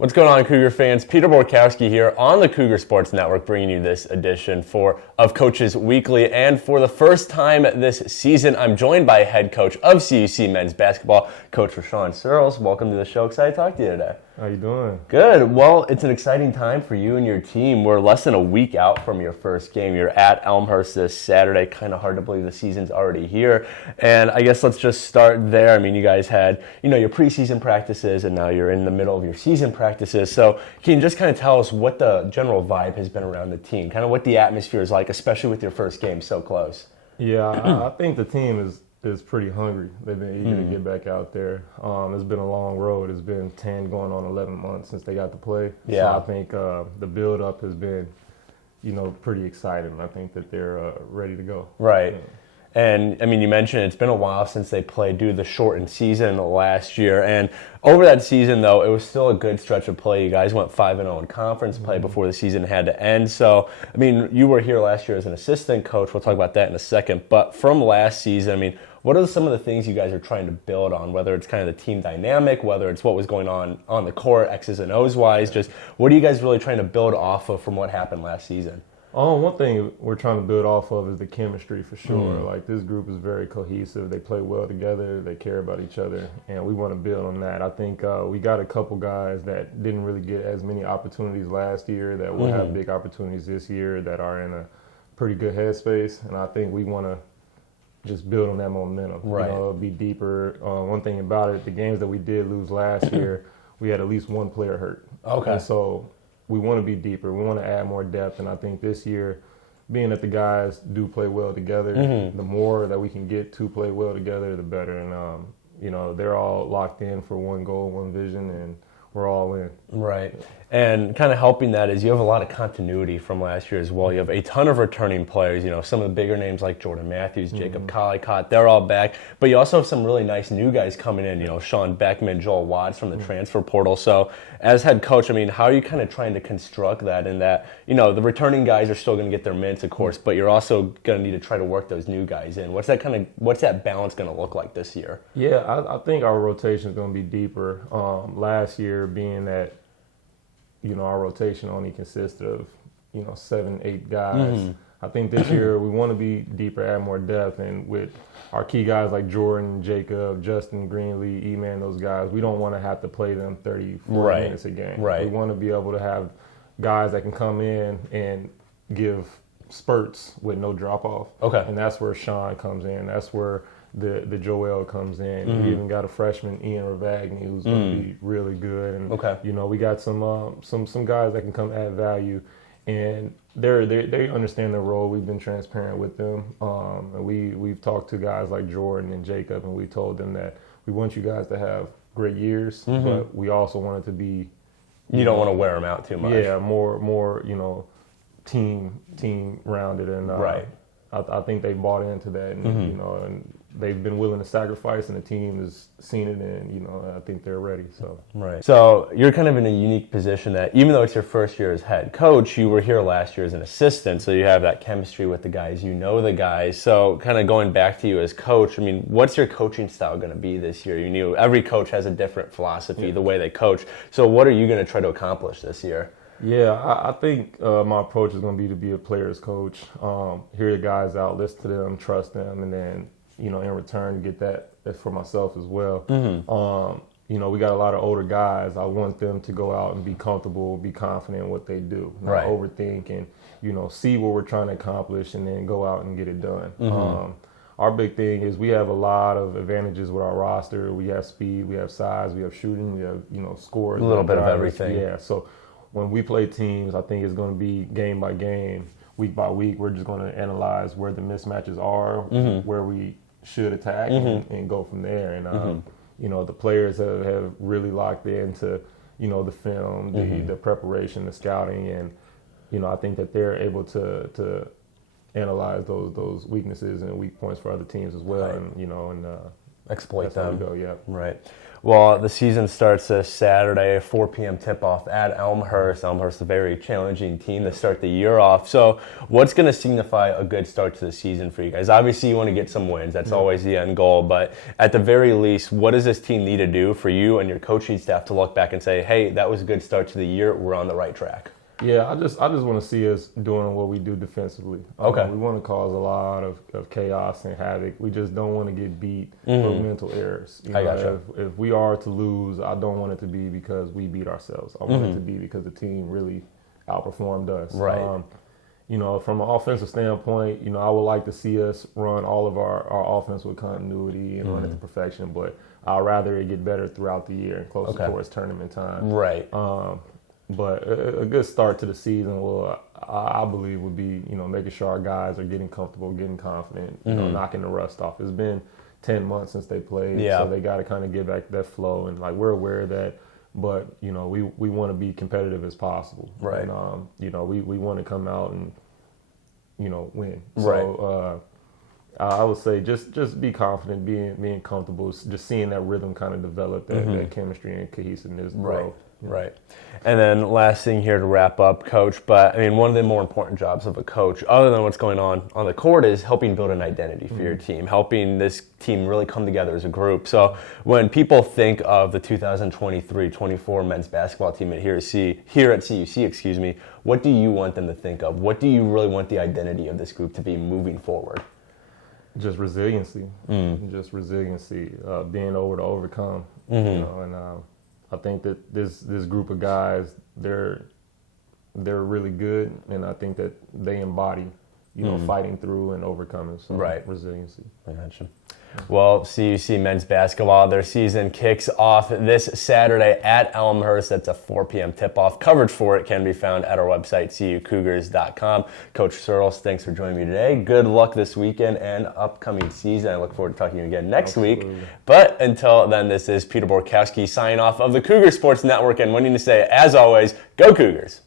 What's going on, Cougar fans? Peter Borkowski here on the Cougar Sports Network, bringing you this edition of Coaches Weekly. And for the first time this season, I'm joined by head coach of CUC men's basketball, Coach Surles. Welcome to the show. Excited to talk to you today. How you doing? Good. Well, it's an exciting time for you and your team. We're less than a week out from your first game. You're at Elmhurst this Saturday. Kind of hard to believe the season's already here. And I guess let's just start there. I mean, you guys had, your preseason practices, and now you're in the middle of your season practices. So can you just kind of tell us what the general vibe has been around the team, kind of what the atmosphere is like, especially with your first game so close? Yeah, I think the team is pretty hungry. They've been eager to get back out there. It's been a long road. It's been 10 going on 11 months since they got to play. Yeah. So I think the build-up has been, pretty exciting. I think that they're ready to go. Right. Yeah. And, I mean, you mentioned it's been a while since they played due to the shortened season last year. And over that season, though, it was still a good stretch of play. You guys went 5-0 in conference play before the season had to end. So, I mean, you were here last year as an assistant coach. We'll talk about that in a second. But from last season, I mean, what are some of the things you guys are trying to build on, whether it's kind of the team dynamic, whether it's what was going on the court, X's and O's wise? Just what are you guys really trying to build off of from what happened last season? One thing we're trying to build off of is the chemistry for sure. Like, this group is very cohesive. They play well together. They care about each other, and we want to build on that. I think we got a couple guys that didn't really get as many opportunities last year that will have big opportunities this year that are in a pretty good headspace, and I think we want to just build on that momentum. Right. Be deeper. One thing about it, the games that we did lose last year, we had at least one player hurt. Okay. And so we want to be deeper. We want to add more depth. And I think this year, being that the guys do play well together, the more that we can get to play well together, the better. And, they're all locked in for one goal, one vision, and we're all in. Right. And kind of helping that is you have a lot of continuity from last year as well. You have a ton of returning players, some of the bigger names like Jordan Matthews, Jacob Collicott, they're all back. But you also have some really nice new guys coming in, Sean Beckman, Joel Watts from the transfer portal. So as head coach, I mean, how are you kind of trying to construct that in that, the returning guys are still going to get their minutes, of course, but you're also going to need to try to work those new guys in. What's that balance going to look like this year? Yeah, I think our rotation is going to be deeper. Last year being that, our rotation only consisted of, 7, 8 guys. I think this year we want to be deeper, add more depth, and with our key guys like Jordan, Jacob, Justin, Greenlee, E-Man, those guys, we don't want to have to play them 30, 40 minutes a game. Right. We want to be able to have guys that can come in and give spurts with no drop-off. Okay. And that's where Sean comes in. That's where the Joel comes in. We even got a freshman, Ian Ravagni, who's going to be really good. And we got some guys that can come add value, and they understand their role. We've been transparent with them, and we've talked to guys like Jordan and Jacob, and we told them that we want you guys to have great years, but we also want it to be. You don't want to wear them out too much. Yeah, more team rounded, and right. I think they bought into that, and and they've been willing to sacrifice, and the team has seen it, and I think they're ready. So right. So you're kind of in a unique position that even though it's your first year as head coach, you were here last year as an assistant, so you have that chemistry with the guys. The guys. So kind of going back to you as coach, I mean, what's your coaching style going to be this year? Every coach has a different philosophy, the way they coach. So what are you going to try to accomplish this year? Yeah, I think my approach is going to be a player's coach. Hear the guys out, listen to them, trust them, and then, in return, get that for myself as well. We got a lot of older guys. I want them to go out and be comfortable, be confident in what they do, not overthink, and, see what we're trying to accomplish, and then go out and get it done. Our big thing is we have a lot of advantages with our roster. We have speed, we have size, we have shooting, we have, scores. A little bit of everything. Yeah, so when we play teams, I think it's going to be game by game, week by week. We're just going to analyze where the mismatches are, where we should attack, and go from there. And, the players have really locked into, the film, the preparation, the scouting. And, I think that they're able to analyze those weaknesses and weak points for other teams as well. Right. And, exploit them. Go, yeah. Right. Well, the season starts this Saturday, 4 p.m. tip-off at Elmhurst. Elmhurst is a very challenging team to start the year off. So what's going to signify a good start to the season for you guys? Obviously, you want to get some wins. That's always the end goal. But at the very least, what does this team need to do for you and your coaching staff to look back and say, hey, that was a good start to the year. We're on the right track? Yeah, I just want to see us doing what we do defensively. Okay. We want to cause a lot of chaos and havoc. We just don't want to get beat for mental errors. I gotcha. If we are to lose, I don't want it to be because we beat ourselves. I want it to be because the team really outperformed us. Right. From an offensive standpoint, I would like to see us run all of our offense with continuity and run it to perfection, but I'd rather it get better throughout the year and closer towards tournament time. Right. But a good start to the season I believe would be, making sure our guys are getting comfortable, getting confident, knocking the rust off. It's been 10 months since they played, so they got to kind of get back to that flow. And we're aware of that, but we want to be competitive as possible. Right. And we want to come out and win. Right. So I would say just be confident, being comfortable, just seeing that rhythm kind of develop, that chemistry and cohesiveness grow. Right. And then last thing here to wrap up, Coach, but one of the more important jobs of a coach, other than what's going on the court, is helping build an identity for your team, helping this team really come together as a group. So when people think of the 2023-24 men's basketball team here at CUC, what do you want them to think of? What do you really want the identity of this group to be moving forward? Just resiliency. Just resiliency, being able to overcome, and I think that this group of guys, they're really good, and I think that they embody, fighting through and overcoming. So resiliency. I gotcha. Well, CUC men's basketball, their season kicks off this Saturday at Elmhurst. That's a 4 p.m. tip-off. Coverage for it can be found at our website, cucougars.com. Coach Surles, thanks for joining me today. Good luck this weekend and upcoming season. I look forward to talking to you again next week. But until then, this is Peter Borkowski signing off of the Cougar Sports Network and wanting to say, as always, go Cougars.